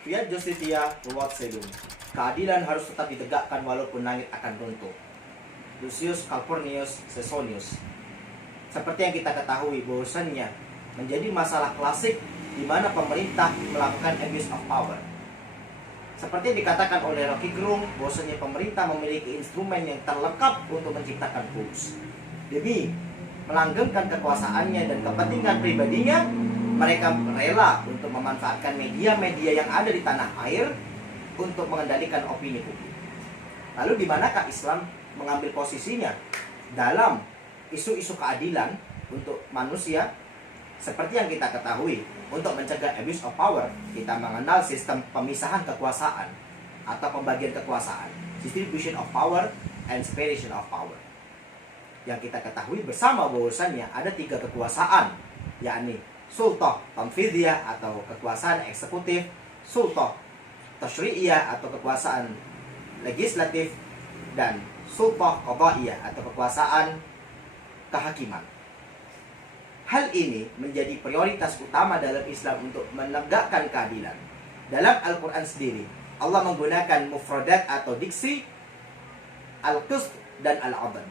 Fiat Justitia Ruat Sedum. Keadilan harus tetap ditegakkan walaupun langit akan runtuh. Lucius Calpurnius Sesonius. Seperti yang kita ketahui bahwasannya menjadi masalah klasik di mana pemerintah melakukan abuse of power. Seperti dikatakan oleh Rocky Gerung bahwasanya pemerintah memiliki instrumen yang terlengkap untuk menciptakan hoax. Demi melanggengkan kekuasaannya dan kepentingan pribadinya, mereka rela untuk memanfaatkan media-media yang ada di tanah air untuk mengendalikan opini publik. Lalu di manakah Islam mengambil posisinya dalam isu-isu keadilan untuk manusia? Seperti yang kita ketahui, untuk mencegah abuse of power, kita mengenal sistem pemisahan kekuasaan atau pembagian kekuasaan, distribution of power and separation of power. Yang kita ketahui bersama bahwasannya ada 3 kekuasaan, yakni sultah tanfidhiyah atau kekuasaan eksekutif, sultah tashri'iyah atau kekuasaan legislatif, dan sultah qada'iyah atau kekuasaan kehakiman. Hal ini menjadi prioritas utama dalam Islam untuk menegakkan keadilan. Dalam Al-Quran sendiri, Allah menggunakan mufradat atau diksi al-qist dan al-adl.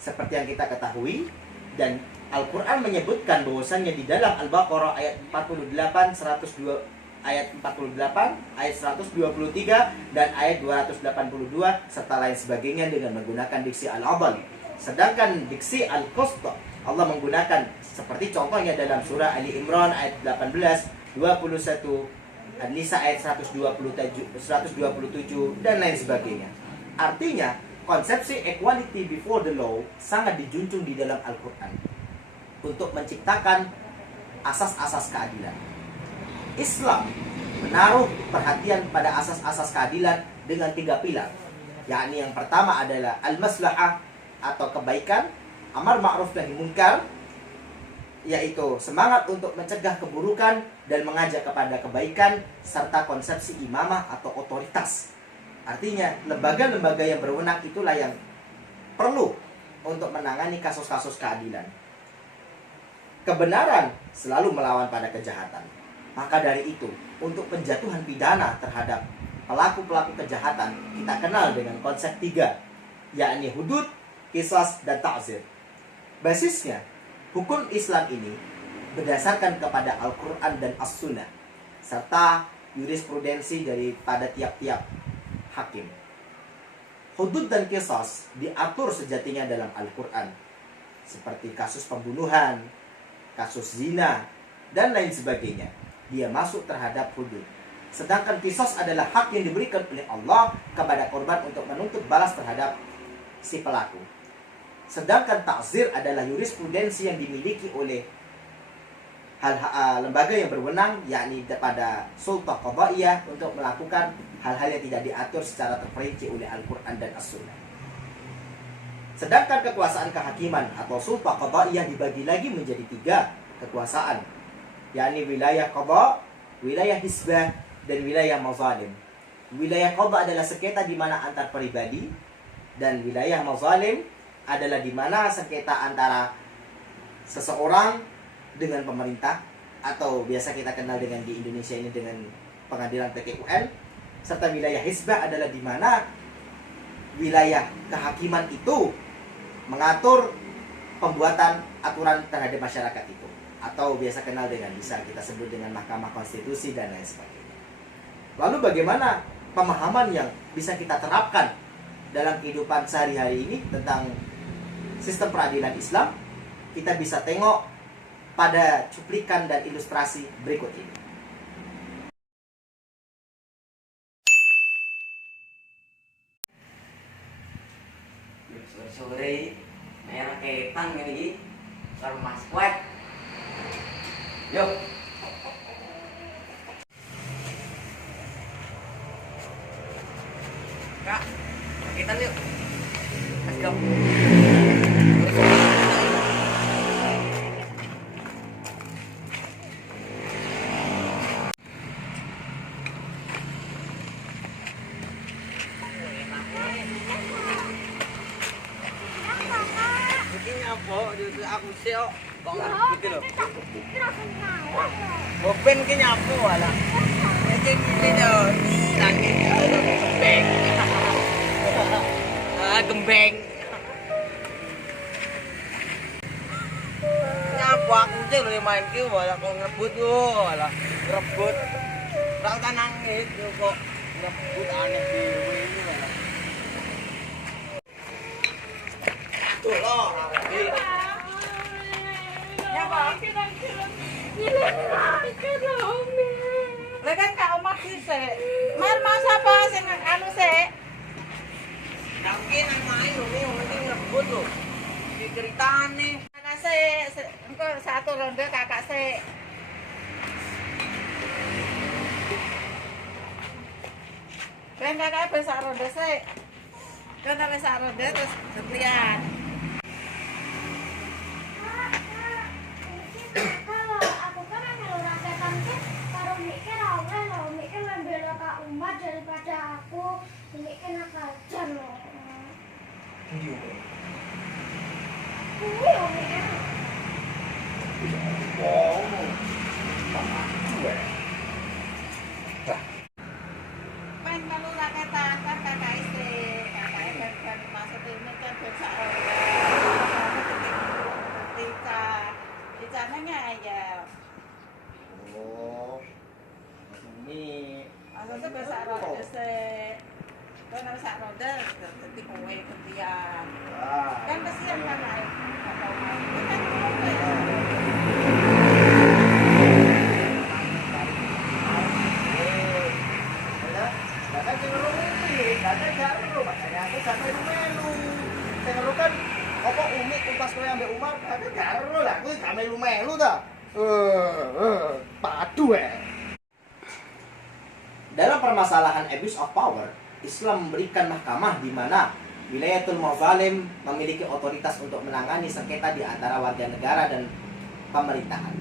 Seperti yang kita ketahui, dan Al-Quran menyebutkan bahwasannya di dalam Al-Baqarah ayat 48, 102, ayat 48, ayat 123, dan ayat 282, serta lain sebagainya dengan menggunakan diksi al-adl. Sedangkan diksi al-qist Allah menggunakan seperti contohnya dalam surah Ali Imran ayat 18, 21, An-Nisa ayat 127 dan lain sebagainya. Artinya, konsepsi equality before the law sangat dijunjung di dalam Al-Quran untuk menciptakan asas-asas keadilan. Islam menaruh perhatian pada asas-asas keadilan dengan 3 pilar, yakni yang pertama adalah al-maslahah atau kebaikan, amar ma'ruf nahi munkar, yaitu semangat untuk mencegah keburukan dan mengajak kepada kebaikan, serta konsepsi imamah atau otoritas. Artinya lembaga-lembaga yang berwenang itulah yang perlu untuk menangani kasus-kasus keadilan. Kebenaran selalu melawan pada kejahatan. Maka dari itu, untuk penjatuhan pidana terhadap pelaku-pelaku kejahatan, kita kenal dengan konsep 3, yakni hudud, qisas, dan ta'zir. Basisnya, hukum Islam ini berdasarkan kepada Al-Quran dan As-Sunnah, serta jurisprudensi daripada tiap-tiap hakim. Hudud dan qisas diatur sejatinya dalam Al-Quran, seperti kasus pembunuhan, kasus zina, dan lain sebagainya. Dia masuk terhadap hudud. Sedangkan qisas adalah hak yang diberikan oleh Allah kepada korban untuk menuntut balas terhadap si pelaku. Sedangkan ta'zir adalah jurisprudensi yang dimiliki oleh lembaga yang berwenang, yakni pada sultah qada'iyah untuk melakukan hal-hal yang tidak diatur secara terperinci oleh Al-Quran dan As-Sunnah. Sedangkan kekuasaan kehakiman atau sultah qada'iyah dibagi lagi menjadi 3 kekuasaan, yakni wilayah qada', wilayah hisbah, dan wilayah mazalim. Wilayah qada' adalah sengketa di mana antar pribadi, dan wilayah mazalim adalah di mana sengketa antara seseorang dengan pemerintah, atau biasa kita kenal dengan di Indonesia ini dengan pengadilan PT UN. Serta wilayah hisbah adalah di mana wilayah kehakiman itu mengatur pembuatan aturan terhadap masyarakat itu, atau biasa kenal dengan, bisa kita sebut dengan Mahkamah Konstitusi dan lain sebagainya. Lalu bagaimana pemahaman yang bisa kita terapkan dalam kehidupan sehari-hari ini tentang sistem peradilan Islam? Kita bisa tengok pada cuplikan dan ilustrasi berikut ini. Sore merah ketang ini mas kuat. Yuk. Kak, kita yuk. Let's go. Aku sih kok ngerti gitu loh. Boben ki nyapu ala. anjing gini tuh. Ih, langit gembeng. Gembeng. Nyapa aku sih lu main ki malah kok ngebut yo, malah ngebut. Ora usah nangis yo kok ngebut aneh dhewe ini malah. Tuh lo, iki. Nyapa? Lah kan Kak Omah sik. Mar mas apa sing anu sik? Yakin nang main lho, yang penting ngebut lho. Diceritane. Kakak sik, engko satu ronde kakak sik. Kan kakak wis sak ronde sik. Kan wis sak ronde terus gantian. Kalau aku kan anu raketan sih, kalau mikir awal loh, mikir membela Kak Umar daripada aku mikir nakal jan loh. Kuwi loh mikir. Main kalau raketan kan kakak sik. Kakak kan masuk ini kan ben sak ronde. Bicaranya aja. Oh. Ini Maksudnya ben sak ronde sik. Kan wis sak ronde dadi kowe gantian. Kan kesian kan ae. Kata Omah. Kan kowe. Dalam permasalahan abuse of power, Islam memberikan mahkamah di mana wilayatul mazalim memiliki otoritas untuk menangani sengketa di antara warga negara dan pemerintahan.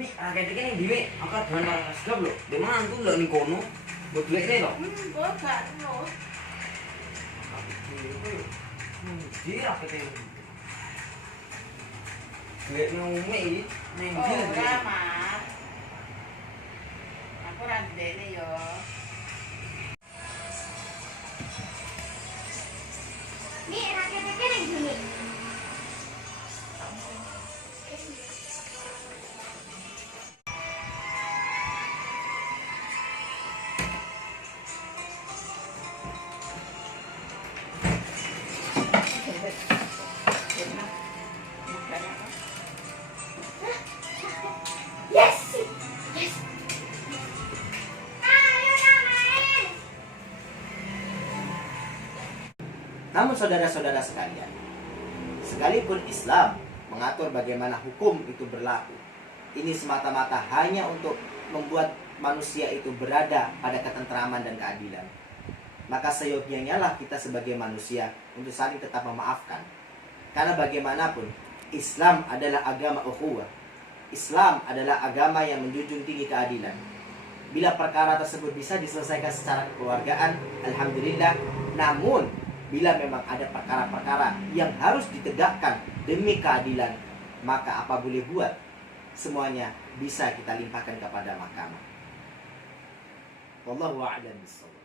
Mi, kayak gini dhewe, aku dolan karo Asgab lho. Di mana tuh lho ning kono. Mbok duwekne lho. Kok gak terus. Ndi rakete. Duwekne umi iki ning ndi Oh, lho. ora, Mas. Aku ra ndene yo. Nih raketnya kan yang gini. Yes! Yes! Ayo dong main! Namun saudara-saudara sekalian, sekalipun Islam mengatur bagaimana hukum itu berlaku, ini semata-mata hanya untuk membuat manusia itu berada pada ketentraman dan keadilan. Maka seyogyanya lah kita sebagai manusia untuk saling tetap memaafkan. Karena bagaimanapun, Islam adalah agama ukhuwah. Islam adalah agama yang menjunjung tinggi keadilan. Bila perkara tersebut bisa diselesaikan secara kekeluargaan, alhamdulillah. Namun, bila memang ada perkara-perkara yang harus ditegakkan demi keadilan, maka apa boleh buat? Semuanya bisa kita limpahkan kepada mahkamah. Wallahu a'lam bishawab.